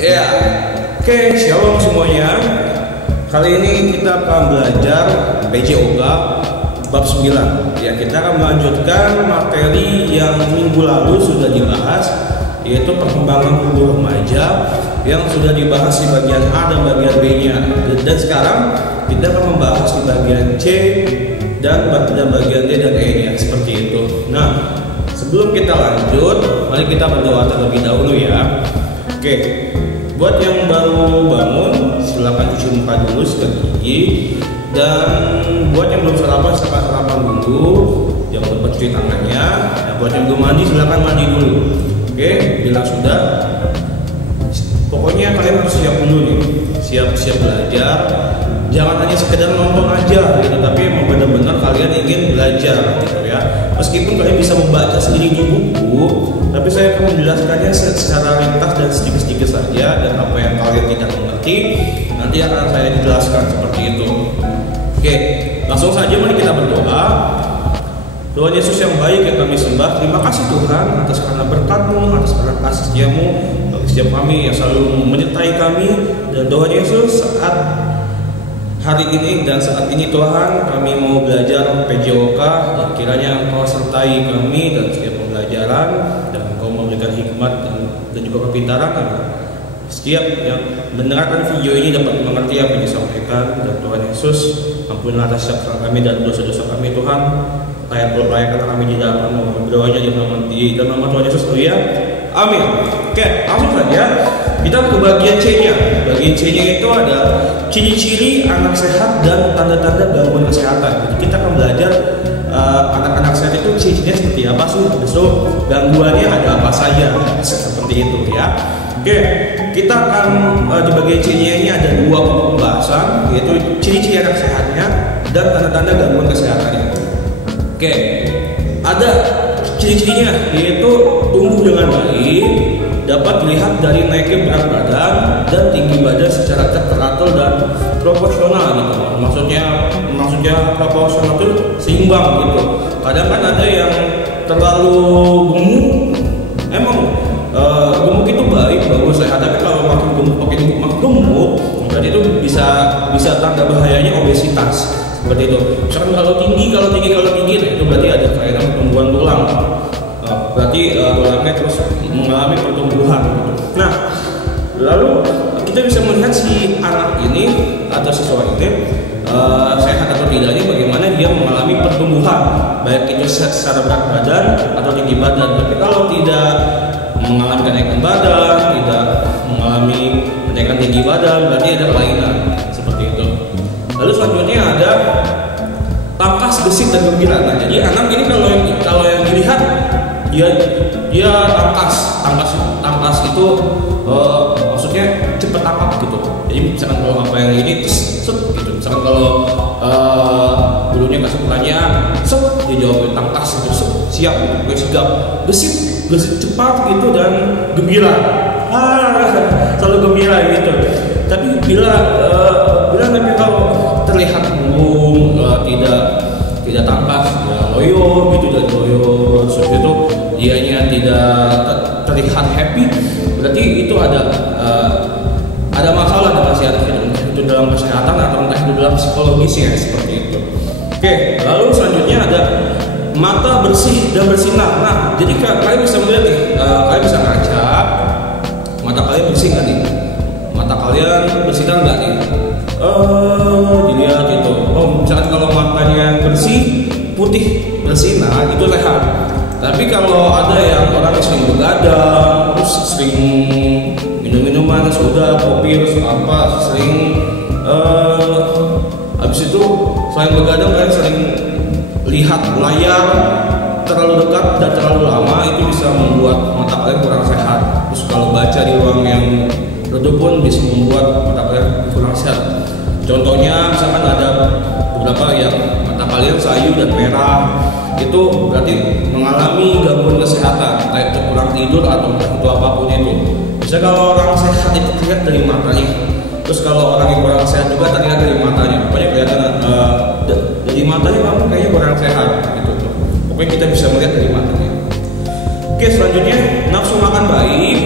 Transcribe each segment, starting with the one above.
Ya, oke, shalom semuanya. Kali ini kita akan belajar PJOK bab 9. Ya, kita akan melanjutkan materi yang minggu lalu sudah dibahas, yaitu perkembangan tubuh remaja yang sudah dibahas di bagian A dan bagian B-nya. Dan sekarang kita akan membahas di bagian C dan bagian D dan E-nya, seperti itu. Nah, sebelum kita lanjut, mari kita berdoa terlebih dahulu ya. Oke, buat yang baru bangun, silakan cuci muka dulu, sikat gigi. Dan buat yang belum sarapan, silakan sarapan dulu. Jangan lupa cuci tangannya. Dan buat yang belum mandi, silakan mandi dulu. Oke, bila sudah, pokoknya kalian harus siap dulu nih, siap-siap belajar. Jangan hanya sekedar nonton aja gitu, tapi emang benar-benar kalian ingin belajar gitu ya. Meskipun kalian bisa membaca sendiri di buku, tapi saya akan menjelaskannya secara ringkas dan sedikit-sedikit saja, dan apa yang kalian tidak mengerti nanti akan saya jelaskan seperti itu. Oke, langsung saja mari kita berdoa. Tuhan Yesus yang baik yang kami sembah, terima kasih Tuhan atas karena berkat-Mu, atas karena kasih setia-Mu bagi setiap kami yang selalu menyertai kami. Dan Tuhan Yesus, saat hari ini dan saat ini Tuhan, kami mau belajar PJOK, dan kiranya Engkau sertai kami dan setiap pembelajaran, dan Engkau memberikan hikmat dan juga kepintaran agar setiap yang mendengarkan video ini dapat mengerti apa yang disampaikan. Dan Tuhan Yesus, ampunilah atas kesalahan kami dan dosa-dosa kami Tuhan. Layak kami di dalam berdoanya di dalam nama Tuhan Yesus, ya. Amin. Oke, langsung saja kita ke bagian C-nya. Bagian C-nya itu ada ciri-ciri anak sehat dan tanda-tanda gangguan kesehatan. Jadi kita akan belajar anak-anak sehat itu ciri-cirinya seperti apa sih, justru gangguannya ada apa saja, seperti itu ya. Oke, kita akan di bagian C-nya ini ada dua pembahasan, yaitu ciri-ciri anak sehatnya dan tanda-tanda gangguan kesehatannya. Oke, ada ciri-cirinya, yaitu tumbuh dengan baik, dapat dilihat dari naiknya berat badan dan tinggi badan secara teratur dan proporsional gitu. Maksudnya proporsional itu seimbang gitu. Kadang kan ada yang terlalu gemuk. Emang gemuk itu baik, bagus sehat, tapi kalau makin gemuk, berarti itu bisa tanda bahayanya obesitas. Seperti itu. Misalkan kalau tinggi, nah itu berarti ada kelainan pertumbuhan tulang. Berarti tulangnya terus mengalami pertumbuhan. Nah, lalu kita bisa melihat si anak ini atau siswa ini sehat atau tidaknya, bagaimana dia mengalami pertumbuhan, baik itu secara berat badan atau tinggi badan. Tapi kalau tidak mengalami kenaikan badan, tidak mengalami kenaikan tinggi badan, berarti ada kelainan seperti itu. Lalu selanjutnya ada tangkas, gesit, dan gembira. Nah, jadi anak ini kalau yang dilihat dia tangkas itu maksudnya cepet tangkap gitu. Jadi misalkan kalau apa yang ini gitu. Misalkan kalau dulunya kasih pertanyaan, dia jawab tangkas gitu, siap gitu, sigap. Gesit cepat gitu, dan gembira. Selalu gembira gitu. Tapi bila kalau terlihat murung, tidak tangkas, loyo gitu, dan loyo seperti itu, dianya tidak terlihat happy, berarti itu ada masalah dengan si anak itu dalam kesehatan atau entah itu dalam psikologisnya, seperti itu. Oke, lalu selanjutnya ada mata bersih dan bersinar. Nah, jadi kalian bisa melihat nih, kalian bisa ngaca, mata kalian bersih nggak nih? Mata kalian bersinar nggak nih? Dilihat itu. Misalkan kalau matanya bersih, putih, bersinar, itu sehat. Tapi kalau ada yang orang yang sering begadang, terus sering minum-minuman, soda, kopi, terus sering habis itu selain begadang, kalian sering lihat layar terlalu dekat dan terlalu lama, itu bisa membuat mata kalian kurang sehat. Terus kalau baca di ruang yang redup pun bisa membuat mata kalian kurang sehat. Contohnya misalkan ada beberapa yang mata kalian sayu dan merah, itu berarti mengalami gangguan kesehatan, entah itu kurang tidur atau itu apapun itu. Bisa kalau orang sehat itu terlihat dari matanya, terus kalau orang yang kurang sehat juga terlihat dari matanya. Pokoknya kelihatan dari matanya kamu kayaknya kurang sehat gitu. Pokoknya kita bisa melihat dari matanya. Oke, selanjutnya nafsu makan baik,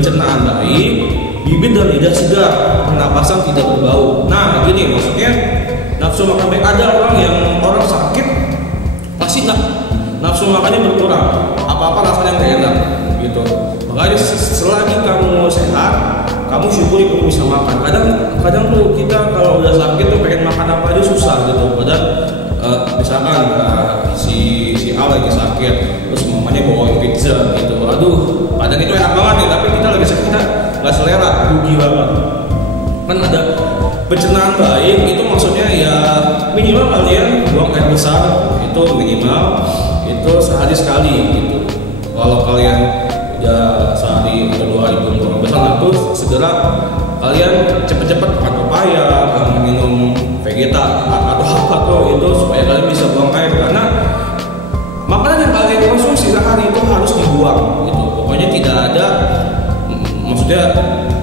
pencernaan baik, bibir dan lidah segar, pernapasan tidak berbau. Nah, gini maksudnya nafsu makan baik. Ada orang sakit pasti nafsu makannya berkurang, apa-apa rasanya nggak enak gitu. Makanya selagi kamu sehat, kamu syukuri kamu bisa makan. Kadang tuh kita kalau udah sakit tuh pengen makan apa aja susah gitu. Padahal misalkan si A lagi sakit, terus mamanya bawain pizza gitu. Aduh, padahal itu enak banget nih, tapi kita lagi sakit, kita nggak selera, rugi banget. Kan ada pencernaan baik itu maksudnya ya minimal kalian buang air besar itu minimal itu sehari sekali gitu. Kalau kalian udah sehari atau 2 hari belum buang besar, itu segera kalian cepet-cepet makan pepaya, minum vegeta atau apa tuh itu supaya kalian bisa buang air, karena makanan yang kalian konsumsi sehari itu harus dibuang gitu. Pokoknya tidak ada, maksudnya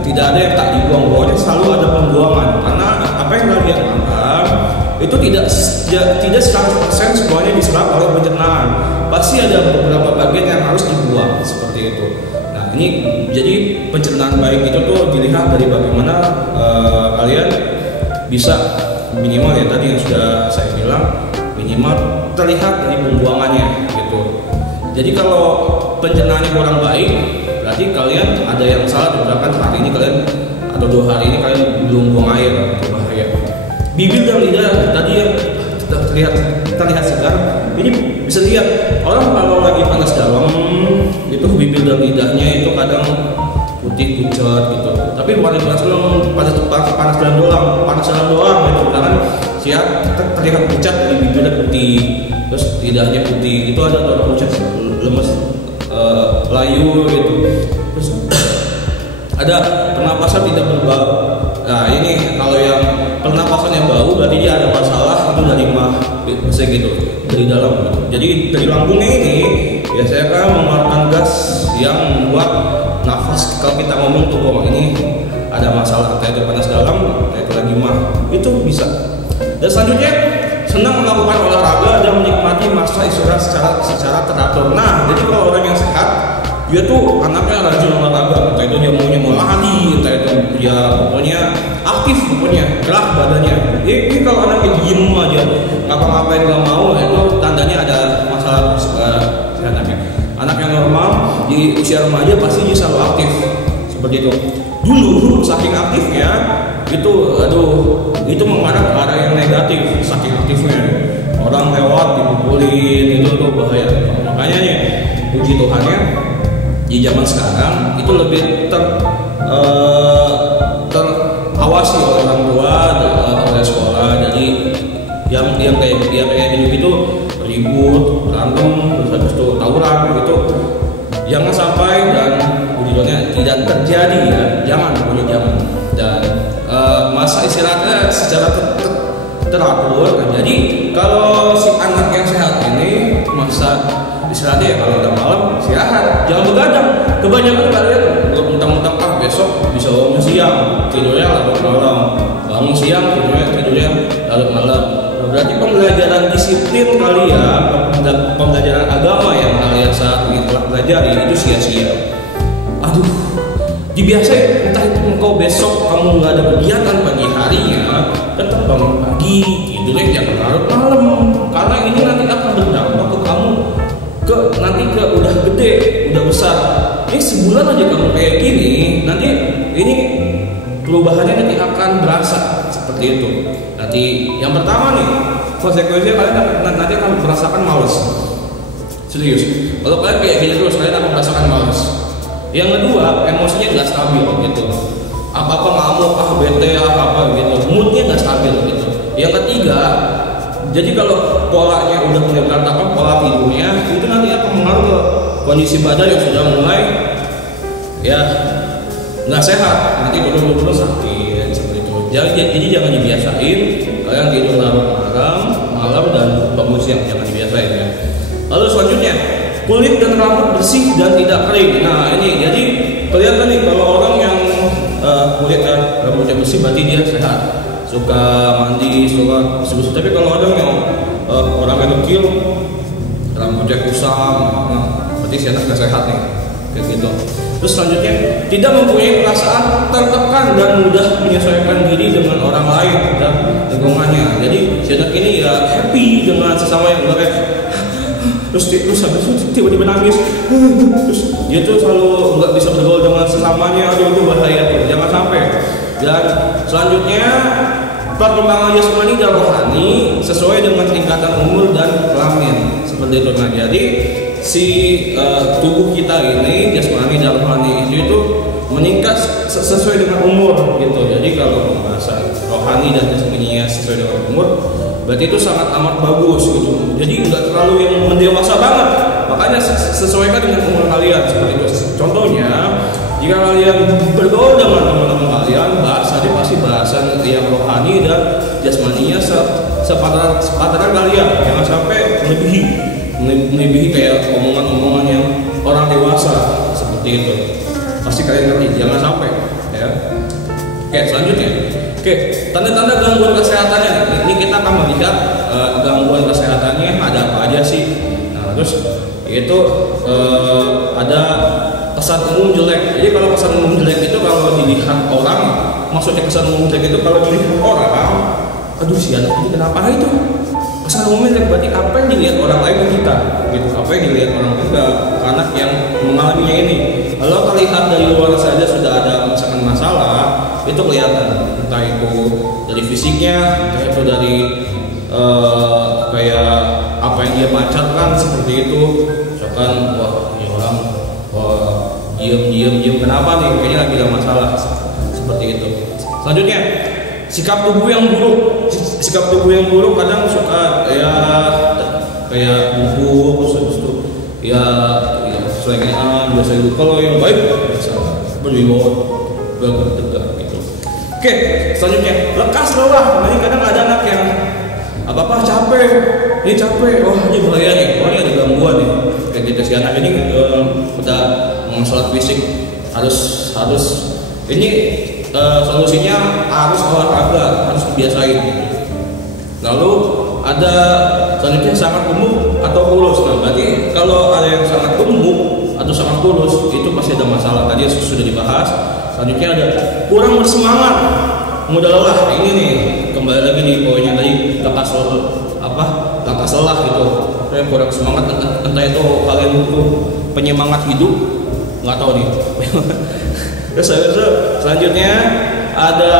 tidak ada yang tak dibuang, pokoknya selalu ada pembuangan, karena apa yang kalian makan itu tidak 100% semuanya diserap oleh pencernaan, pasti ada beberapa bagian yang harus dibuang seperti itu. Nah ini jadi pencernaan baik itu tuh dilihat dari bagaimana kalian bisa minimal ya tadi yang sudah saya bilang, minimal terlihat dari pembuangannya gitu. Jadi kalau pencernaannya kurang baik, berarti kalian ada yang salah, misalkan hari ini kalian atau 2 hari ini kalian belum buang air, itu bahaya. Bibir dan lidah tadi yang terlihat segar, ini bisa lihat orang kalau lagi panas dalam itu bibir dan lidahnya itu kadang putih pucat gitu, tapi bukan panas dalam doang gitu, karena siap terlihat pucat dari bibirnya putih, terus lidahnya putih, itu ada orang pucat lemes, layu gitu, terus ada pernapasan tidak berbau. Nah ini kalau yang pernapasannya bau berarti dia ada masalah itu dari bisa gitu dari dalam gitu. Jadi dari lambungnya ini biasanya kan mengeluarkan gas yang membuat nafas, kalau kita ngomong tuh bahwa ini ada masalah, entah itu panas dalam, entah itu lagi mah, itu bisa. Dan selanjutnya senang melakukan olahraga dan menikmati masa istirahat secara teratur. Nah jadi kalau orang yang sehat, dia tuh anaknya rajin olahraga, entah itu dia mau lari, entah itu dia pokoknya aktif, pokoknya gerak badannya. Ini kalau anaknya diem aja, ngapa-ngapain nggak mau, itu tandanya ada masalah kesehatannya. Anak yang normal di usia remaja pasti dia selalu aktif seperti itu. Dulu saking aktifnya itu, itu mengarah ke arah yang negatif, saking aktifnya. Orang lewat dipukulin, itu tuh bahaya. Makanya nih, puji Tuhannya di zaman sekarang itu lebih terawasi oleh orang tua, oleh sekolah. Jadi yang kayak hidup itu ribut, berantem, terus itu tawuran gitu, jangan sampai, dan tujuannya tidak terjadi ya, jangan. Dan masa istirahatnya secara teratur. Nah, jadi kalau si anak yang sehat ini masa istirahatnya ya kalau udah malam istirahat, jangan begadang. Kebanyakan kalian mentang-mentang besok bisa bangun siang, tidurnya larut malam, bangun siang tidurnya larut malam. Berarti pembelajaran disiplin kalian, pembelajaran agama yang kalian saat ini telah pelajari itu sia-sia. Aduh, dibiasain, entah itu engkau besok kamu nggak ada kegiatan pagi harinya, tetap bangun pagi, tidurnya jangan larut malam, karena ini nanti akan berdampak ke kamu, nanti udah gede, udah besar. Ini sebulan aja kamu kayak gini, nanti ini perubahannya nanti akan berasa seperti itu. Nanti yang pertama nih, konsekuensinya kalian nanti akan merasakan malas. Serius, kalau kalian kayak gini terus kalian akan merasakan malas. Yang kedua, emosinya nggak stabil gitu. Apa-apa ngamuk, bete, apa gitu, moodnya nggak stabil gitu. Yang ketiga, jadi kalau polanya udah mulai berantakan, pola tidurnya itu nanti akan mengaruh ke kondisi badan yang sudah mulai ya nggak sehat, nanti turun sakit seperti itu. Jadi jangan dibiasain kalian tidur larut malam dan bangun siang, jangan dibiasain ya. Lalu selanjutnya, kulit dan rambut bersih dan tidak kering. Nah ini jadi kelihatan nih kalau orang yang kulit dan rambutnya bersih berarti dia sehat, suka mandi, suka bersih. Tapi kalau orang yang orangnya kecil, rambutnya kusam, nah berarti si anak nggak sehat nih. kayak gitu. Terus selanjutnya, tidak mempunyai perasaan tertekan dan mudah menyesuaikan diri dengan orang lain dan lingkungannya. Jadi si anak ini ya happy dengan sesama yang kayak terus habis itu tiba-tiba nangis, terus dia tuh selalu nggak bisa bergaul dengan sesamanya. Aduh, itu bahaya tuh, jangan sampai. Dan selanjutnya, perkembangan jasmani dan rohani sesuai dengan tingkatan umur dan kelamin, seperti itu. Nah, jadi si tubuh kita ini, jasmani dan rohani itu meningkat sesuai dengan umur gitu. Jadi kalau bahasa rohani dan jasmaninya sesuai dengan umur, berarti itu sangat amat bagus gitu. Jadi nggak terlalu yang mendewasa banget. Makanya sesuaikan dengan umur kalian seperti itu. Contohnya, jika kalian bergaul dengan teman-teman kalian, bahasanya pasti bahasan yang rohani dan jasmaninya sepataran kalian. Jangan sampai melebihi kayak omongan-omongan yang orang dewasa seperti itu. Pasti kalian ngerti, jangan sampai ya. Oke, selanjutnya. Oke, tanda-tanda gangguan kesehatannya. Ini kita akan melihat gangguan kesehatannya ada apa aja sih. Nah, terus itu ada kesan umum jelek. Jadi kalau kesan umum jelek itu kalau dilihat orang, maksudnya kesan umum jelek itu kalau dilihat orang, aduh si anak ini kenapa itu? Kesan umum jelek berarti apa yang dilihat orang lain ke kita, gitu. Apa yang dilihat orang kita, anak yang mengalaminya ini. Kalau terlihat dari luar saja sudah ada misalkan masalah, itu kelihatan. Entah itu dari fisiknya, entah itu dari kayak apa yang dia pacarkan seperti itu. Misalkan wah ini orang diem kenapa nih, kayaknya lagi ada masalah seperti itu. Selanjutnya, sikap tubuh yang buruk kadang suka ya kayak buku terus itu ya selengean biasa itu. Kalau yang baik biasa berwibawa tegak gitu. Oke, selanjutnya lekas lelah. Nah, ini kadang ada anak yang apa capek, ini capek, wah ini bahaya nih, wah ini ada gangguan nih. Kayak gitu, si anak ini udah masalah fisik harus ini solusinya harus olahraga, harus biasain. Lalu ada selanjutnya sangat gemuk atau kurus. Nah, berarti kalau ada yang sangat gemuk atau sangat kurus itu pasti ada masalah. Tadi sudah dibahas. Selanjutnya ada kurang bersemangat, mudah lelah. Ini nih kembali lagi di poinnya tadi, lekas lelah gitu. Kurang semangat, entah itu kalian butuh penyemangat hidup, nggak tahu nih. Terus selanjutnya ada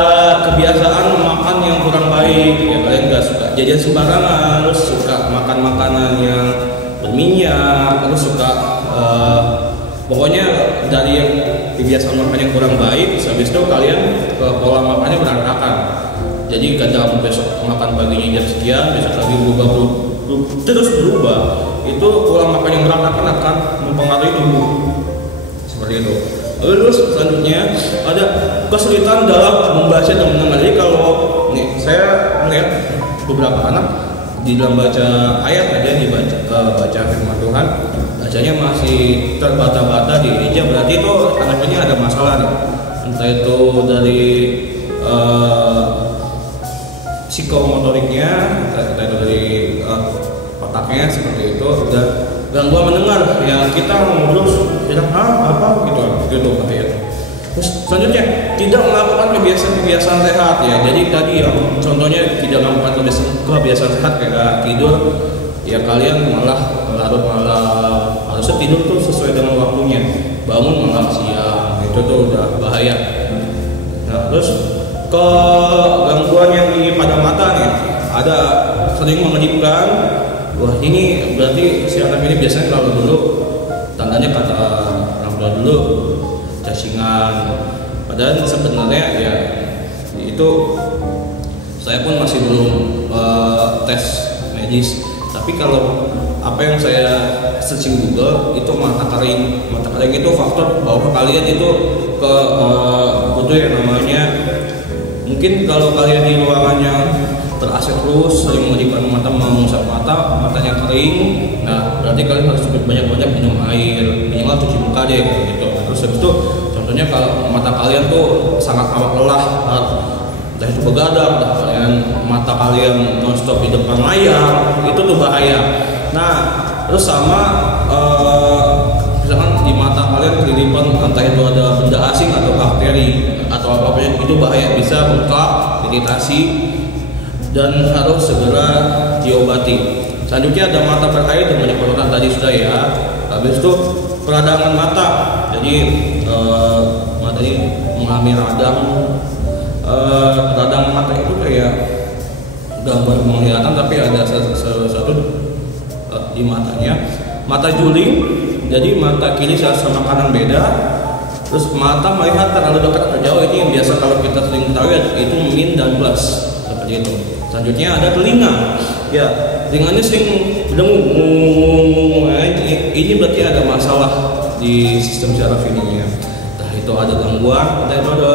kebiasaan makan yang kurang baik. Ya, kalian nggak suka jajan sembarangan, terus suka makan makanan yang berminyak, terus suka pokoknya dari yang kebiasaan makan yang kurang baik. Habis itu kalian pola makannya berantakan. Jadi kadang besok makan paginya jam sekian, besok lagi terus berubah. Itu pola makan yang berantakan akan mempengaruhi tubuh seperti itu. Lalu terus selanjutnya ada kesulitan dalam membaca dan mendengar. Jadi kalau nih saya melihat beberapa anak di dalam baca ayat aja baca firman Tuhan, bacanya masih terbata-bata di meja, berarti itu anak ini ada masalah nih. Entah itu dari psikomotoriknya, entah itu dari otaknya seperti itu, dan gangguan mendengar ya. Kita ngobrol bilang apa gitu ya. Terus selanjutnya tidak melakukan kebiasaan sehat ya. Jadi tadi yang contohnya tidak melakukan kebiasaan sehat kayak tidur ya, kalian malah larut malam. Harusnya tidur tuh sesuai dengan waktunya, bangun malam siang, itu tuh udah bahaya. Nah, terus ke gangguan yang pada mata nih, ada sering mengedipkan. Wah, ini berarti si anak ini biasanya kalau dulu tandanya kata orang tua dulu cacingan. Padahal sebenarnya ya itu saya pun masih belum tes medis. Tapi kalau apa yang saya searching Google itu mata kering itu faktor bahwa kalian itu ke butuh yang namanya, mungkin kalau kalian di ruangannya ter-AC terus, sering mengedipkan mata, mengusap matanya kering. Nah, berarti kalian harus banyak-banyak minum air, minimal cuci muka deh gitu. Terus habis itu contohnya kalau mata kalian tuh sangat amat lelah, entah itu begadang, entah mata kalian non-stop di depan layar, itu tuh bahaya. Nah, terus sama misalkan di mata kalian kelipan, entah itu ada benda asing atau bakteri atau apapun itu bahaya, bisa bengkak, iritasi, dan harus segera diobati. Selanjutnya ada mata berair dengan penyemprotan tadi sudah ya. Habis itu peradangan mata. Jadi mata ini mengalami radang mata itu kayak gambar penglihatan tapi ada sesuatu di matanya. Mata juling, jadi mata kiri sama kanan beda. Terus mata melihat terlalu dekat atau jauh, ini yang biasa kalau kita sering tahu ya, itu min dan plus seperti itu. Selanjutnya ada telinga. Ya, telinganya sering berdengung. Ini berarti ada masalah di sistem syaraf ininya. Entah itu ada gangguan, entah itu ada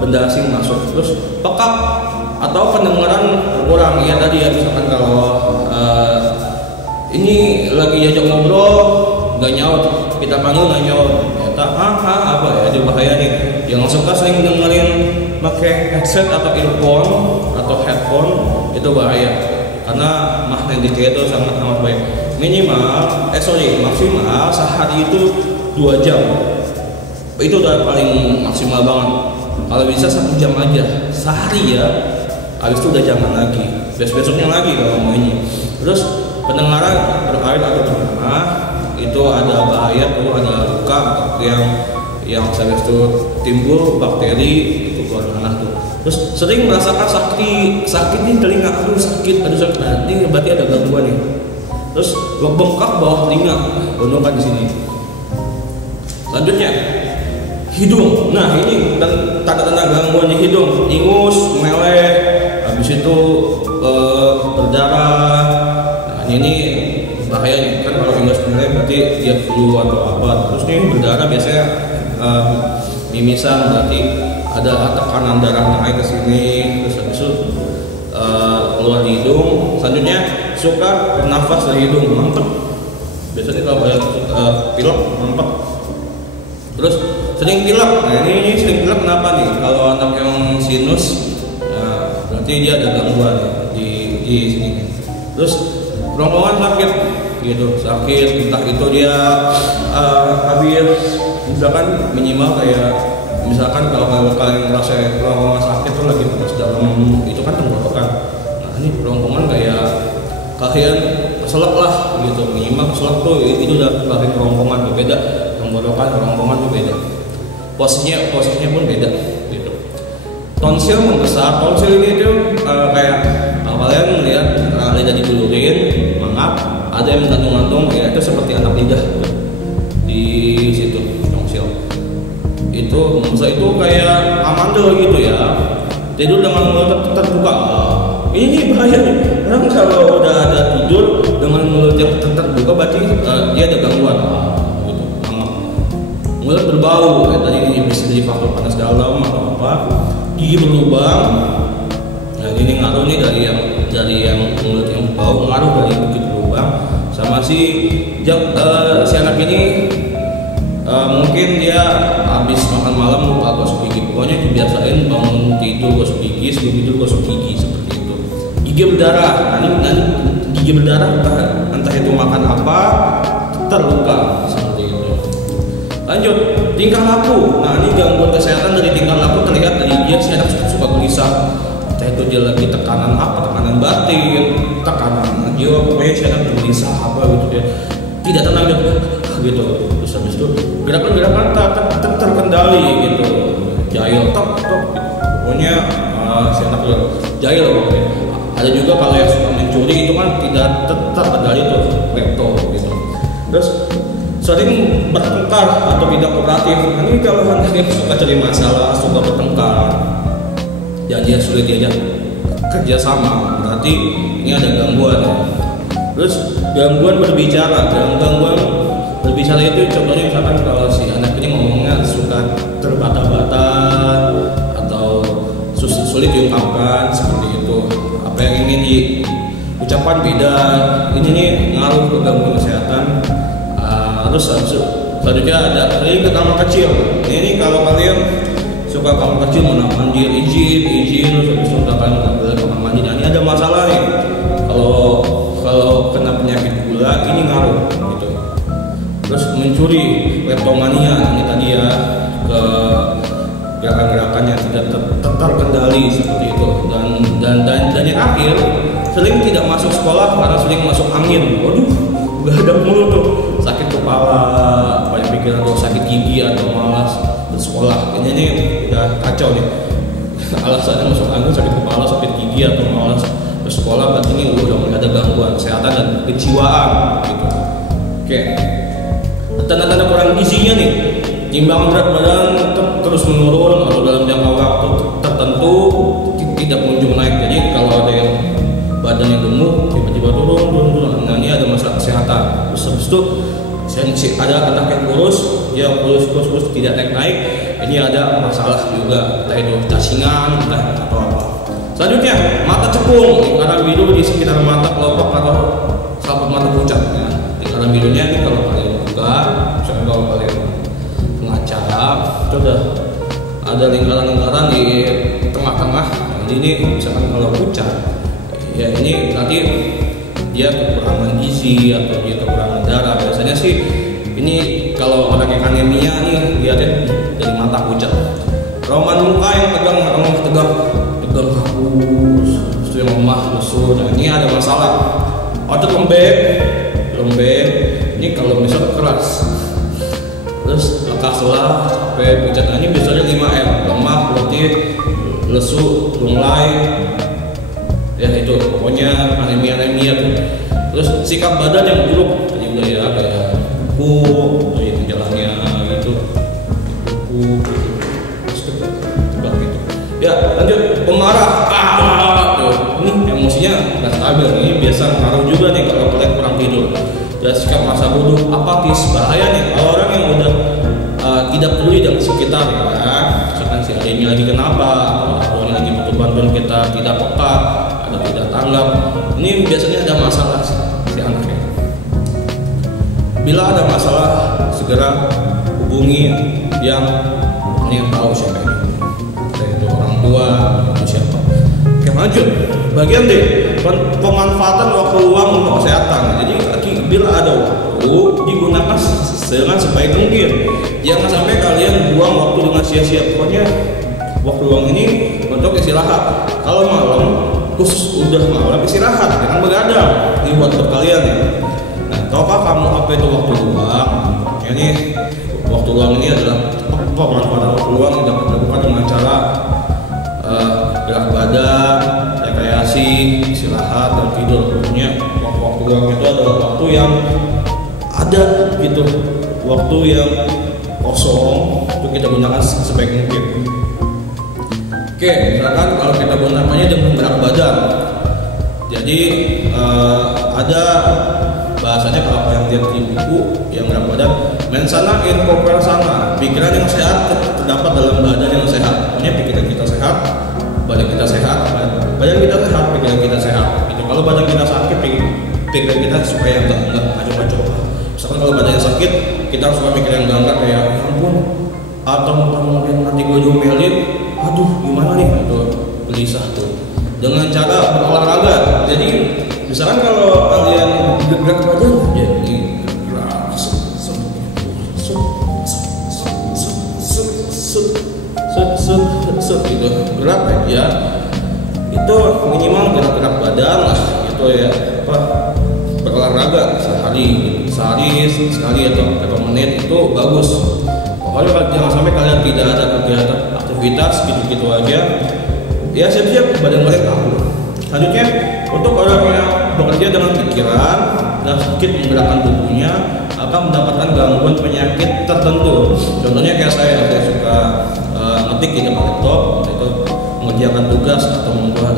benda asing masuk. Terus pekak atau pendengaran berkurang. Ya tadi ya, misalkan kalau ini lagi diajak ngobrol nggak nyaut, kita panggil nggak nyaut, apa ya, itu bahaya nih. Yang suka sering dengerin pakai headset atau earphone atau headphone, itu bahaya karena magnetiknya itu sangat amat baik. Maksimal sehari itu 2 jam, itu udah paling maksimal banget. Kalau bisa 1 jam aja sehari ya, habis itu udah jangan lagi, besoknya lagi kalau mau ini. Terus pendengaran berair atau bernama itu ada bahaya tuh, ada luka yang habis itu timbul bakteri itu keluar tanah tuh. Terus sering merasakan sakit di telinga, aduh sakit. Nah, ini berarti ada gangguan nih. Terus bengkak bawah telinga, gondokan di sini. Selanjutnya hidung. Nah ini tanda-tanda gangguan di hidung, ingus, melek, habis itu berdarah. Ini bahaya nih, kan kalau ingus melek berarti dia flu atau apa. Terus nih berdarah biasanya mimisan, berarti ada tekanan darah naik ke sini. Terus habis itu keluar di hidung. Selanjutnya suka bernafas dari hidung, mampet. Biasanya kalau banyak pilek mampet. Terus sering pilek. Nah ini sering pilek kenapa nih? Kalau anak yang sinus, berarti dia ada gangguan di sini. Terus kerongkongan sakit gitu, sakit entah itu dia habis misalkan minimal kayak misalkan kalau kalian merasa kerongkongan sakit tuh lagi panas dalam, itu kan tenggorokan. Nah ini kerongkongan kayak kalian keselak lah gitu, minimal keselak tuh itu udah kalian kerongkongan tuh beda, tenggorokan kerongkongan tuh beda, posisinya pun beda gitu. Tonsil membesar, tonsil ini tuh kayak kalian melihat lidah dibulurin, mangap, ada yang menggantung-gantung, ya itu seperti anak lidah di situ tonsil. Itu membesar itu kayak amandel gitu ya. Tidur dengan mulut terbuka. Ini bahaya nih. Karena kalau udah ada tidur dengan mulut yang terbuka berarti dia ada gangguan. Gitu. Mulut berbau, tadi ini bisa jadi faktor panas dalam atau apa. Gigi berlubang. Nah ini ngaruh nih dari yang mulut yang berbau, ngaruh dari gigi berlubang. Sama si anak ini mungkin dia habis makan malam lupa gosok gigi. Pokoknya dibiasain bangun tidur gosok gigi, sebelum tidur gosok gigi seperti itu. Gigi berdarah, nanti gigi berdarah entah itu makan apa terluka seperti itu. Lanjut, tingkah laku. Nah ini gangguan kesehatan dari tingkah laku terlihat dari dia si anak suka gelisah. Entah itu dia lagi tekanan apa, tekanan batin, tekanan jiwa, pokoknya si anak gelisah apa gitu dia tidak tenang gitu. Terus habis itu gerakan-gerakan terkendali gitu, jahil tok gitu. Pokoknya si anak jahil pokoknya. Ada juga kalau yang suka mencuri itu kan tidak terkendali tuh, klepto gitu. Terus sering bertengkar atau tidak kooperatif. Ini kalau anak yang suka cari masalah, suka bertengkar, dan dia sulit diajak kerja sama, berarti ini ada gangguan. Terus gangguan berbicara, gangguan berbicara itu contohnya misalkan kalau si anak ini ngomongnya suka terbata-bata atau sulit diungkapkan seperti itu. Apa yang ingin diucapkan beda. Ini nih ngaruh ke gangguan kesehatan. Terus selanjutnya ada sering ke kamar kecil. Ini kalau kalian suka kamar kecil mau mandir izin terus habis itu kalian nggak boleh kamar mandi. Nah ini ada masalah nih. Kalau kena penyakit gula ini ngaruh gitu. terus mencuri, kleptomania ini tadi ya, ke gerakan-gerakan yang tidak terkendali seperti itu, dan yang akhir sering tidak masuk sekolah karena sering masuk angin. Waduh, ada mulu tuh, sakit kepala, banyak pikiran tuh, sakit gigi atau malas bersekolah. Ini udah kacau nih. Alasannya masuk angin, sakit kepala, sakit gigi atau malas bersekolah, berarti ini udah mulai ada gangguan kesehatan dan kejiwaan gitu. Oke, tanda-tanda kurang gizinya nih, timbangan berat badan terus menurun atau dalam jangka waktu tertentu tidak kunjung naik. Jadi kalau ada yang badannya gemuk tiba-tiba turun. Nah, ini ada masalah kesehatan. Terus habis itu ada anak yang kurus, dia kurus tidak naik. Ini ada masalah juga, entah itu cacingan, entah atau apa. Selanjutnya, mata cekung, lingkaran biru di sekitar mata kelopak atau selaput mata pucat. Nah, lingkaran birunya ini kalau kalian buka, misalnya kalau kalian ngaca, itu ada lingkaran-lingkaran di tengah-tengah. Jadi ini misalkan kalau pucat, ya ini berarti dia kekurangan gizi atau dia kekurangan darah. Biasanya sih ini kalau orang yang anemia nih lihatnya dari mata pucat. Rauman muka yang tegang kaku, terus yang lemah, lesu. Nah, ini ada masalah. Otot lembek. Ini kalau misalnya keras. Terus lekas lelah, sampai pucat. Nah, ini biasanya 5M, lemah, letih, lesu, lunglai. Ya itu pokoknya anemia tuh. Terus sikap badan yang buruk, tadi udah ya, kayak kuku, kayak gejalanya gitu, kuku, terus tegak gitu. Ya lanjut, pemarah, tuh. Ini emosinya nggak stabil. Ini biasa ngaruh juga nih kalau kalian kurang tidur. Dan sikap masa bodoh, apatis, bahaya nih kalau orang yang udah tidak peduli dengan sekitar ya. Misalkan si adiknya lagi kenapa, atau orang lagi butuh bantuan kita tidak peka atau tidak tanggap, ini biasanya ada masalah si anaknya. Bila ada masalah, segera hubungi yang tahu siapa ini, yaitu orang tua atau siapa. Oke, lanjut. Bagian D, pemanfaatan waktu luang untuk kesehatan. Jadi bila ada waktu, digunakan dengan sebaik mungkin. Jangan sampai kalian buang waktu dengan sia-sia. Pokoknya waktu luang ini untuk istirahat. Kalau malam, khusus udah malam istirahat, jangan begadang. Ini buat kalian ya. Nah, tahukah kamu apa itu waktu luang? Ini waktu luang ini adalah pemanfaatan waktu luang yang dapat dilakukan dengan cara gerak badan, rekreasi, istirahat, dan tidur. Pokoknya waktu luang itu adalah waktu yang ada gitu, waktu yang kosong untuk kita gunakan sebaik mungkin. Oke, misalkan kalau kita gunakannya dengan gerak badan. Jadi ada bahasanya kalau kalian lihat di buku yang gerak badan, mensana in corpore sana, pikiran yang sehat terdapat dalam badan yang sehat. Pokoknya pikiran kita sehat, badan kita sehat, pikiran kita sehat. Gitu. Kalau badan kita sakit, pikiran kita supaya enggak macam-macam. Misalkan kalau badannya sakit, kita harus mikir yang enggak kayak ya ampun, atau mungkin nanti gue diomelin, aduh gimana nih, itu gelisah tuh. Dengan cara berolahraga. Jadi misalkan kalau kalian gerak badan, jadi gerak, gitu, gerak aja. Itu minimal gerak-gerak badan lah, gitu ya. Berolahraga sehari sekali atau berapa menit itu bagus. Pokoknya jangan sampai kalian tidak ada kegiatan aktivitas gitu-gitu aja. Ya siap-siap badan kalian kaku. Selanjutnya, untuk orang yang bekerja dengan pikiran dan sedikit menggerakkan tubuhnya akan mendapatkan gangguan penyakit tertentu. Contohnya kayak saya suka ngetik di depan laptop, itu mengerjakan tugas atau membuat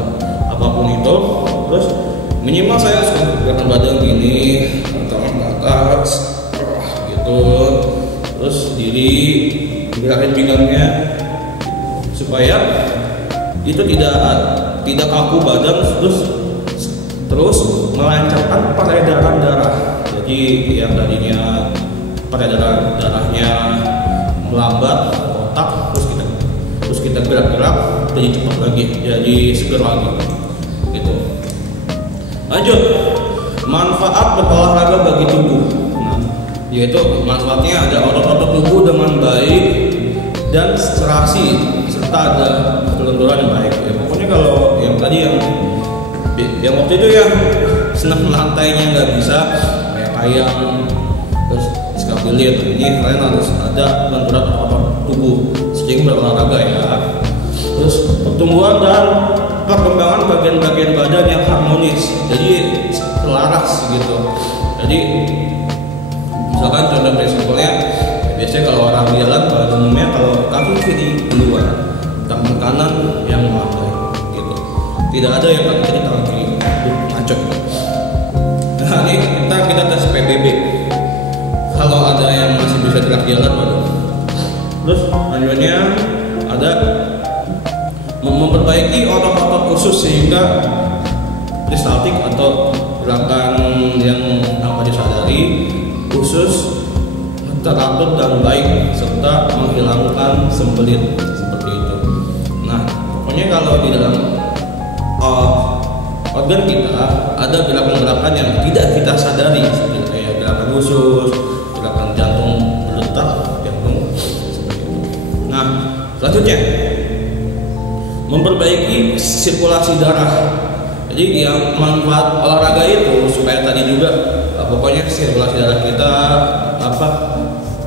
apapun itu. Terus minimal saya suka gerakan badan gini, tangan ke atas, gitu. Terus diri, gerakan pinggangnya supaya itu tidak kaku badan, terus melancarkan peredaran darah. Jadi yang tadinya peredaran darahnya melambat otak, terus kita gerak-gerak jadi cepat lagi, jadi seger lagi gitu. Lanjut, manfaat berolahraga bagi tubuh. Nah, yaitu manfaatnya ada otot-otot tubuh dengan baik dan serasi serta ada kelenturan yang baik. Ya, pokoknya kalau yang tadi yang waktu itu yang senang lantainya nggak bisa kayak kayang terus skabilit, ini kalian harus ada kelenturan otot tubuh sehingga berolahraga ya. Terus pertumbuhan dan perkembangan bagian-bagian badan yang harmonis, jadi selaras gitu. Jadi misalkan contoh simpelnya, biasanya kalau orang jalan pada umumnya kalau kaki kiri duluan, tangan kanan yang melandai gitu. Tidak ada yang kaki kiri tangan kiri ngaco. Nah ini kita tes PBB. Kalau ada yang masih bisa gerak jalan, waduh. Terus lanjutnya ada memperbaiki otot-otot khusus sehingga peristaltik atau gerakan yang tanpa disadari khusus teratur dan baik serta menghilangkan sembelit seperti itu. Nah, pokoknya kalau di dalam organ kita ada gerakan-gerakan yang tidak kita sadari seperti kayak gerakan khusus, gerakan jantung berdetak, jantung seperti itu. Nah, selanjutnya memperbaiki sirkulasi darah. Jadi yang manfaat olahraga itu supaya tadi juga pokoknya sirkulasi darah kita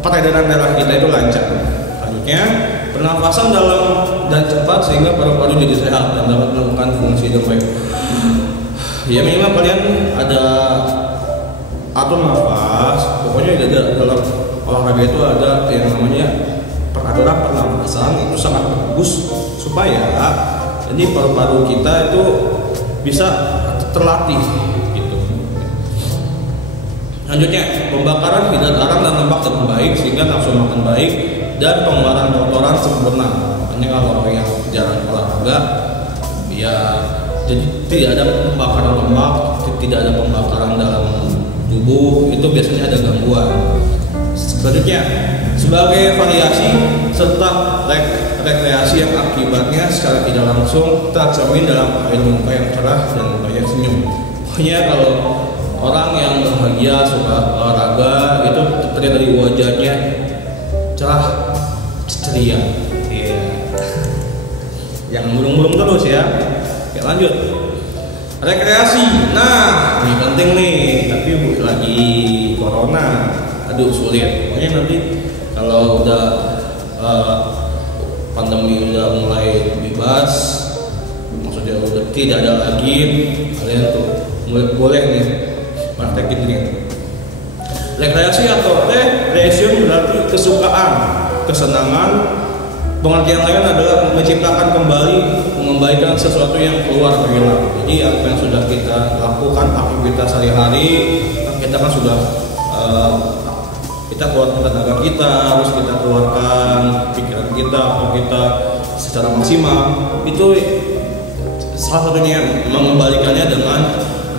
peredaran darah kita itu lancar. Selanjutnya pernafasan dalam dan cepat sehingga paru-paru jadi sehat dan dapat melakukan fungsi dengan baik. Ya minimal kalian ada atur nafas. Pokoknya dalam olahraga itu ada yang namanya peraturan pernafasan, itu sangat bagus supaya jadi paru-paru kita itu bisa terlatih gitu. Selanjutnya pembakaran hidrat darah dan lemak dengan baik sehingga nafsu makan baik dan pengeluaran kotoran sempurna. Makanya kalau yang jarang olahraga ya jadi tidak ada pembakaran lemak, tidak ada pembakaran dalam tubuh, itu biasanya ada gangguan. Selanjutnya sebagai variasi serta rekreasi yang akibatnya secara tidak langsung tercermin dalam air muka yang cerah dan banyak senyum. Pokoknya kalau orang yang bahagia suka olahraga itu terlihat dari wajahnya cerah ceria. Iya. Yang murung-murung terus ya. Oke, lanjut. Rekreasi. Nah, ini penting nih, tapi lagi corona. Aduh sulit. Pokoknya nanti kalau udah pandemi udah mulai bebas, maksudnya udah tidak ada lagi, kalian tuh boleh nih praktekin ini. Rekreasi atau recreation berarti kesukaan, kesenangan. Pengertian lain adalah menciptakan kembali, mengembalikan sesuatu yang keluar hilang. Jadi apa yang sudah kita lakukan aktivitas sehari-hari, kita kan sudah kita keluarkan tenaga kita, harus kita keluarkan pikiran kita atau kita secara maksimal. Itu salah satunya mengembalikannya dengan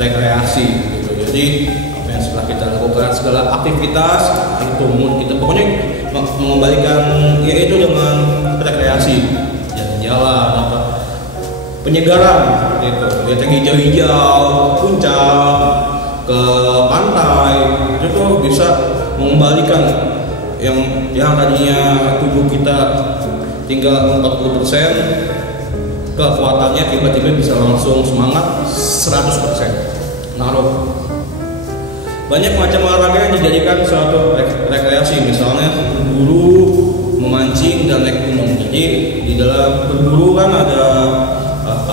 rekreasi gitu. Jadi apa yang setelah kita lakukan segala aktivitas itu mood kita pokoknya mengembalikan yaitu dengan rekreasi, jalan-jalan apa penyegaran seperti itu, lihat yang hijau-hijau, puncak, ke pantai, itu bisa mengembalikan yang tadinya tubuh kita tinggal 40%, kekuatannya tiba-tiba bisa langsung semangat 100%. Naruh banyak macam olahraga yang dijadikan suatu rekreasi, misalnya berburu, memancing, dan naik gunung. Jadi di dalam berburu kan ada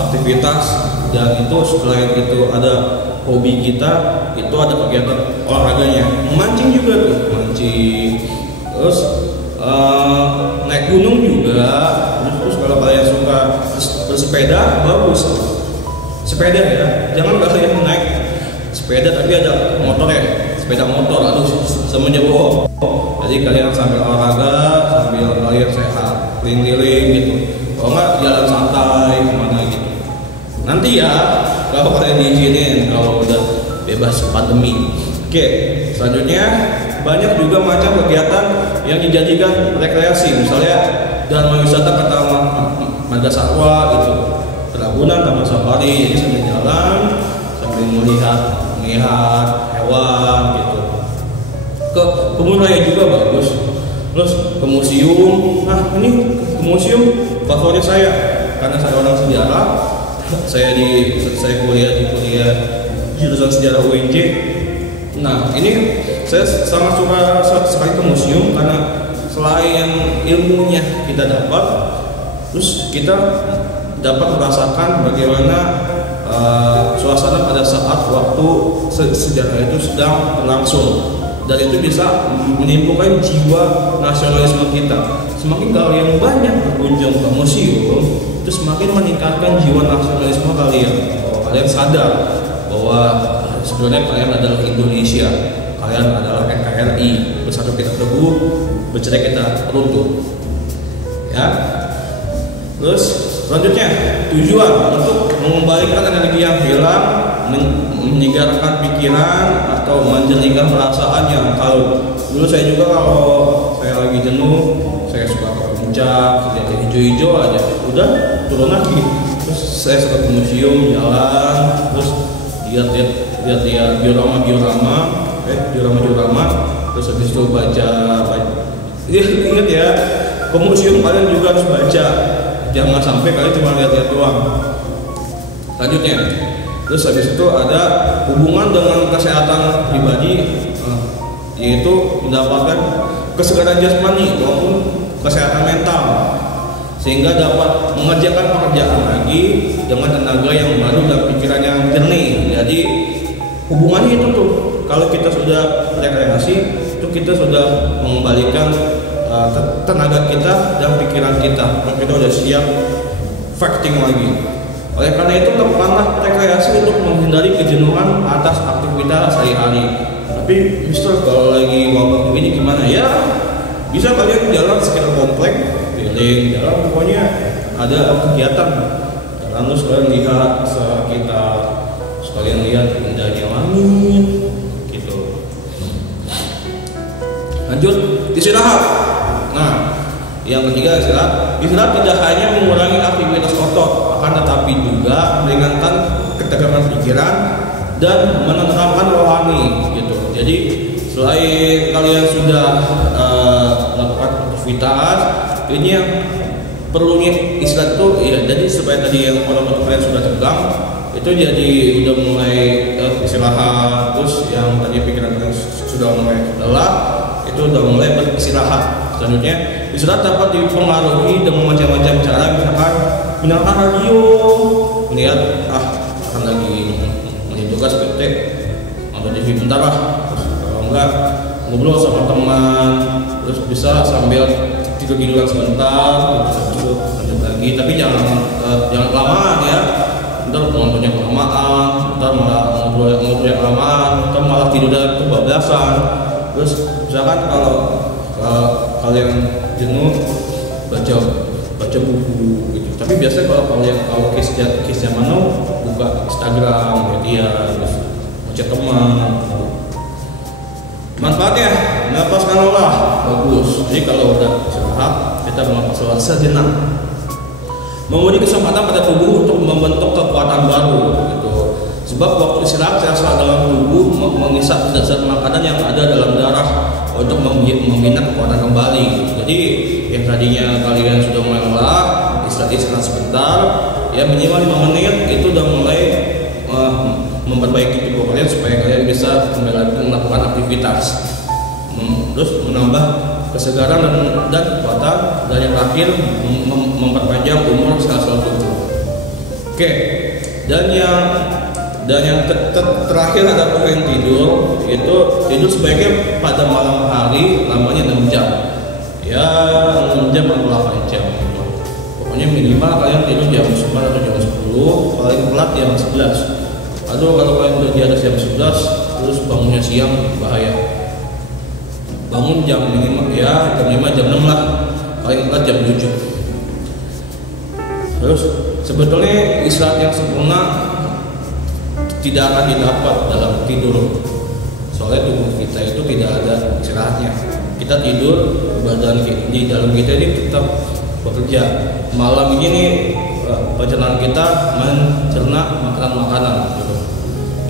aktivitas, dan itu selain itu ada hobi kita, itu ada kegiatan olahraganya. Memancing juga tuh, mancing. Terus naik gunung juga. Terus kalau kalian suka bersepeda, bagus. Sepeda ya, jangan kalian naik sepeda tapi ada motor ya, sepeda motor, aduh semuanya bohong. Jadi kalian sambil olahraga, sambil kalian sehat, keliling-keliling gitu. Kalau nggak jalan santai kemana gitu. Nanti ya kalau kalian diizinin kalau udah bebas pandemi. Oke, selanjutnya banyak juga macam kegiatan yang dijadikan rekreasi, misalnya Dharma wisata ke Taman Marga Satwa itu, perkebunan, taman safari, jadi sambil jalan sambil melihat hewan gitu. Ke kebun raya juga bagus. Terus ke museum. Nah ini ke museum favorit saya karena saya orang sejarah. Saya kuliah di jurusan sejarah UNJ. Nah ini saya sangat suka sekali ke museum karena selain ilmunya kita dapat, terus kita dapat merasakan bagaimana suasana pada saat waktu sejarah itu sedang berlangsung, dan itu bisa menimbulkan jiwa nasionalisme kita. Semakin kalian banyak berkunjung ke museum, itu semakin meningkatkan jiwa nasionalisme kalian. Bahwa kalian sadar bahwa sebenarnya kalian adalah Indonesia, kalian adalah NKRI, bersatu kita teguh, bercerai kita runtuh. Ya. Terus selanjutnya tujuan untuk mengembalikan energi yang hilang, menyegarkan pikiran atau menjernihkan perasaan yang kalut. Dulu saya juga kalau saya lagi jenuh, saya suka ke puncak, lihat hijau-hijau aja, udah turun lagi. Terus saya suka ke museum, jalan, terus lihat diorama, terus habis itu baca. Ingat ya, ke museum kalian juga harus baca. Jangan sampai kalian cuma lihat-lihat doang. Lanjutnya, terus habis itu ada hubungan dengan kesehatan pribadi, yaitu mendapatkan kesegaran jasmani maupun kesehatan mental, sehingga dapat mengerjakan pekerjaan lagi dengan tenaga yang baru dan pikiran yang jernih. Jadi hubungannya itu tuh, kalau kita sudah rekreasi, itu kita sudah mengembalikan tenaga kita dan pikiran kita, dan kita udah siap fighting lagi. Oleh karena itu lakukanlah rekreasi untuk menghindari kejenuhan atas aktivitas sehari-hari. Tapi Mister, kalau lagi wabah begini gimana ya? Bisa kalian jalan sekitar komplek, keliling, jalan, pokoknya ada kegiatan. Jalan terus kalian lihat sekitar, sekalian lihat indahnya langit, gitu. Lanjut, istirahat. Nah, yang ketiga istirahat. Istirahat tidak hanya mengurangi aktivitas otot, akan tetapi juga meringankan ketegangan pikiran dan menenangkan rohani, gitu. Jadi selain kalian sudah melakukan aktivitas, ini yang perlunya istirahat itu ya. Jadi supaya tadi yang otot kalian sudah tegang, itu jadi udah mulai istirahat. Terus yang tadi pikiran kalian sudah mulai lelah, itu udah mulai beristirahat. Selanjutnya, istirahat dapat dipengaruhi dengan macam-macam cara, misalkan mendengarkan radio, melihat akan lagi tugas PT, nonton TV bentar lah, kalau enggak ngobrol sama teman, terus bisa sambil tidur-tiduran sebentar, lanjut lagi, tapi jangan kelamaan ya. Ntar nontonnya kelamaan, ntar malah ngobrol yang kelamaan, ntar malah tidurnya kebablasan. Terus misalkan kalau kalian jenuh, baca buku gitu. Tapi biasanya kalau case mana buka Instagram, media, terus baca teman. Manfaatnya, melepaskan lelah, bagus. Jadi kalau udah istirahat, kita melepaskan lelah sejenak, memberi kesempatan pada tubuh untuk membentuk kekuatan baru, gitu. Sebab waktu istirahat sel-sel dalam tubuh mengisap zat-zat makanan yang ada dalam darah untuk membina kekuatan kembali. Jadi yang tadinya kalian sudah mulai lelah, istirahat sebentar, ya minimal 5 menit, itu udah mulai memperbaiki tubuh kalian supaya kalian bisa kembali lagi melakukan aktivitas. Terus menambah kesegaran dan kekuatan, dan yang terakhir memperpanjang umur sel-sel tubuh. Oke, dan yang terakhir ada poin tidur. Itu tidur sebaiknya pada malam hari, lamanya 6 jam. Ya 6 jam atau 8 jam gitu. Pokoknya minimal kalian tidur jam 9 atau jam 10, paling telat jam 11. Aduh, kalau kalian udah di atas jam 11 terus bangunnya siang, bahaya. Bangun jam minimal ya jam 5 jam 6 lah, paling telat jam 7. Terus sebetulnya istirahat yang sempurna tidak akan didapat dalam tidur. Soalnya tubuh kita itu tidak ada istirahatnya. Kita tidur, badan di dalam kita ini tetap bekerja. Malam ini nih pencernaan kita mencerna makanan-makanan gitu.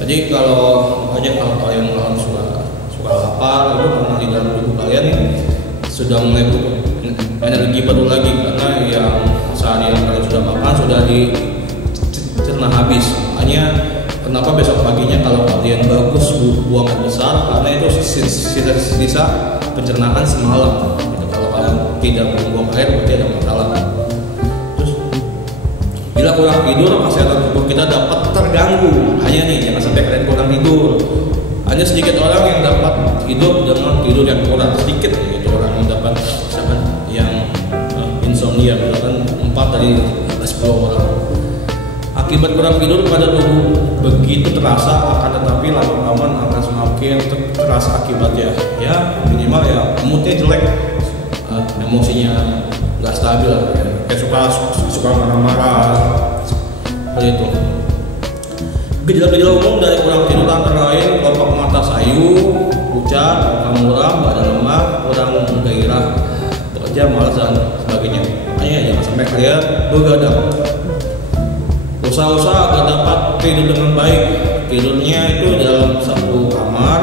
Jadi kalau kalian mengalami suara suka lapar itu karena di dalam tubuh kalian sudah mulai berubah energi baru lagi karena yang sehari yang kalian sudah makan sudah dicerna habis. Makanya kenapa besok paginya kalau kalian bagus buang air besar karena itu sisa pencernaan semalam. Kalau kalian tidak membuang air berarti ada masalah. Terus bila kurang tidur kesehatan tubuh kita dapat terganggu. Hanya nih jangan sampai kalian kurang tidur. Hanya sedikit orang yang dapat hidup dengan tidur yang kurang, sedikit gitu orang yang dapat misalkan yang insomnia misalkan 4 dari 10 orang. Akibat kurang tidur pada tubuh begitu terasa, akan tetapi lama-lama akan semakin terasa akibatnya. Ya minimal ya moodnya jelek, emosinya nggak stabil, kayak suka marah-marah seperti itu. Gejala-gejala umum dari kurang tidur antara lain kelopak mata sayu, pucat, muram, badan lemah, kurang gairah, bekerja malas dan sebagainya. Makanya jangan sampai kalian begadang. Usaha-usaha agar dapat tidur dengan baik. Tidurnya itu dalam satu kamar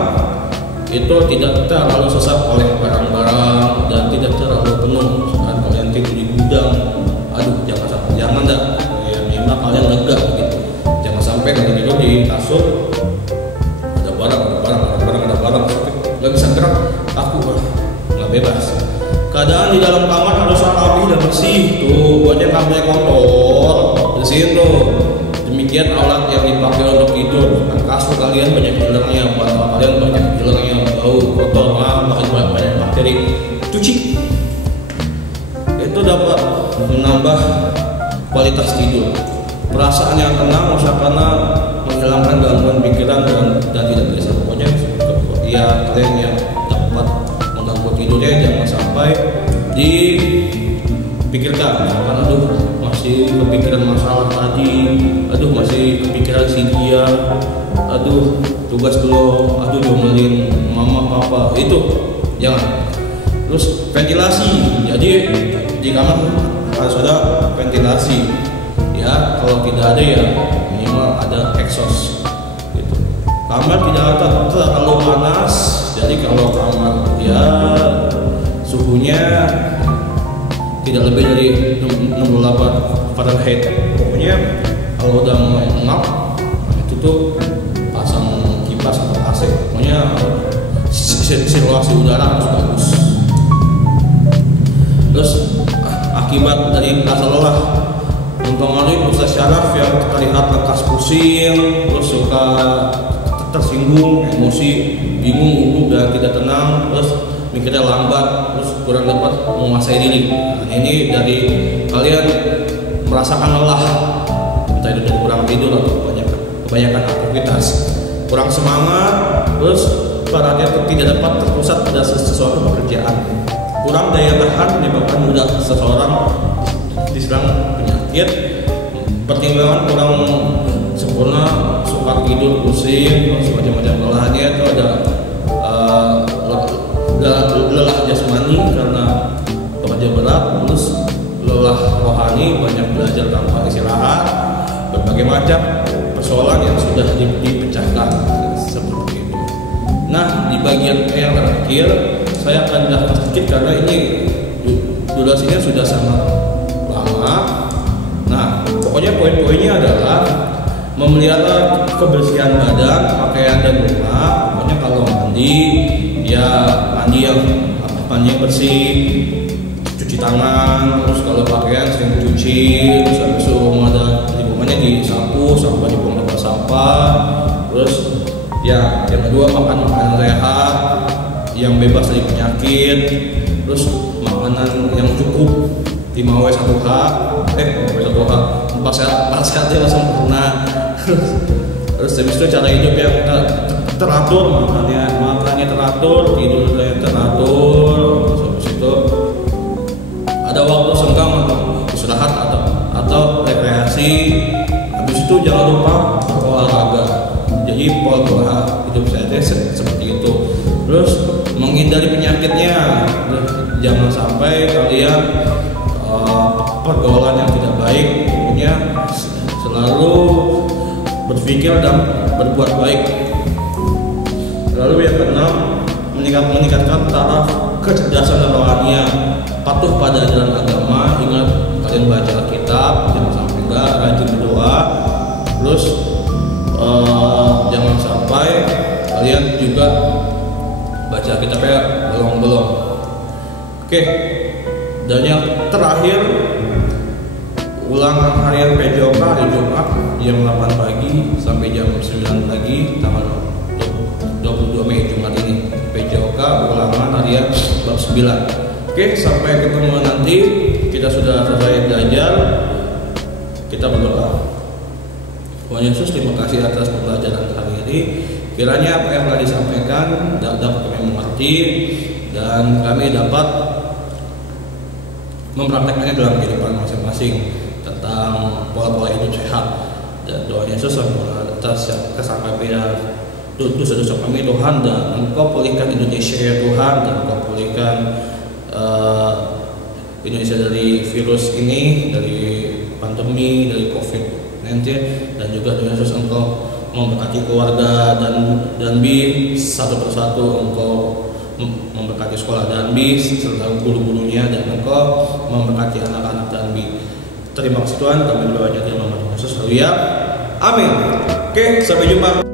itu tidak terlalu sesak oleh barang-barang dan tidak terlalu penuh. Saat kalian tidur di gudang, aduh jangan dah. Ya minimal kalian lega gitu. Jangan sampai kalian tidur di kasur ada barang, nggak bisa gerak, aku nggak bebas. Keadaan di dalam kamar harus rapi dan bersih. Tuh, banyak kamarnya kotor, bersihin tuh. Demikian alat yang dipakai untuk tidur. Kasur kalian banyak hilernya, bantal kalian banyak hilernya, bau, kotor, banyak bakteri. Cuci. Itu dapat menambah kualitas tidur. Perasaan yang tenang, karena menghilangkan gangguan pikiran dan tidak bisa. Pokoknya ya kalian yang dapat mengganggu tidurnya jangan sampai dipikirkan. Karena aduh masih kepikiran masalah tadi, aduh masih kepikiran si dia, aduh tugas belum, aduh diomelin mama papa, itu jangan. Terus ventilasi, jadi di kamar harus ada ventilasi. Ya kalau tidak ada ya minimal ada exhaust gitu. Kamar tidak terlalu panas, jadi kalau kamar ya suhunya tidak lebih dari 68 Fahrenheit. Pokoknya kalau udah mengap itu tuh pasang kipas atau AC. Pokoknya sirkulasi udara harus bagus. Terus akibat dari rasa lelah mempengaruhi proses syaraf yang terlihat lekas pusing, terus suka tersinggung, emosi, bingung, gugup dan tidak tenang, terus mikirnya lambat, terus kurang dapat menguasai diri. Nah, ini dari kalian merasakan lelah, entah itu dari kurang tidur atau kebanyakan aktivitas, kurang semangat, terus perhatian tidak dapat terpusat pada sesuatu pekerjaan, kurang daya tahan menyebabkan mudah seseorang diserang penyakit, pertimbangan kurang sempurna, suka tidur, pusing, macam-macam kelelahannya itu ada lelah jasmani karena bekerja berat, terus lelah rohani banyak belajar tanpa istirahat, berbagai macam persoalan yang sudah dipecahkan seperti itu. Nah di bagian yang terakhir saya akan jelaskan sedikit karena ini durasinya sudah sangat lama. Nah, pokoknya poin-poinnya adalah memelihara kebersihan badan, pakaian dan rumah. Pokoknya kalau mandi, ya mandi yang bersih, cuci tangan. Terus kalau pakaian sering cuci, terus habis itu rumah dan lingkungannya disapu, sampah dibuang tempat sampah. Terus ya yang kedua makan makanan sehat, yang bebas dari penyakit. Terus makanan yang cukup 5W 1H, 4 sehat ya sempurna. Terus habis itu cara hidup yang teratur, makannya teratur, tidurnya teratur. Terus habis itu ada waktu senggang untuk istirahat atau rekreasi. Habis itu jangan lupa olahraga. Jadi pola hidup sehatnya seperti itu. Terus menghindari penyakitnya, jangan sampai kalian pergaulan yang tidak baik. Pokoknya selalu berpikir dan berbuat baik. Lalu yang keenam, meningkatkan taraf kecerdasan dan rohaninya, patuh pada ajaran agama. Ingat, kalian baca Alkitab, jangan sampai enggak, rajin berdoa, terus jangan sampai kalian juga baca Alkitabnya bolong-bolong. Oke, dan yang terakhir, ulangan harian PJOK hari Jumat jam 8 pagi sampai jam 9 pagi tanggal 22 Mei Jumat ini. PJOK ulangan harian bab 9. Oke, sampai ketemu nanti. Kita sudah selesai belajar. Kita berdoa. Tuhan Yesus, terima kasih atas pembelajaran hari ini. Kiranya apa yang telah disampaikan dapat kami mengerti dan kami dapat mempraktekkannya dalam kehidupan masing-masing tentang pola-pola hidup sehat. Dan doa Yesus atas kesampaian dosa-dosa kami Tuhan, dan Engkau pulihkan Indonesia ya Tuhan, dan Engkau pulihkan Indonesia dari virus ini, dari pandemi, dari COVID-19, dan juga Tuhan Yesus Engkau memberkati keluarga dan satu persatu. Engkau memberkati sekolah Danbi serta guru-gurunya, dan Engkau memberkati anak-anak Danbi. Terima kasih Tuhan, kami berdoa di nama Tuhan Yesus. Haleluya. Amin. Oke, sampai jumpa.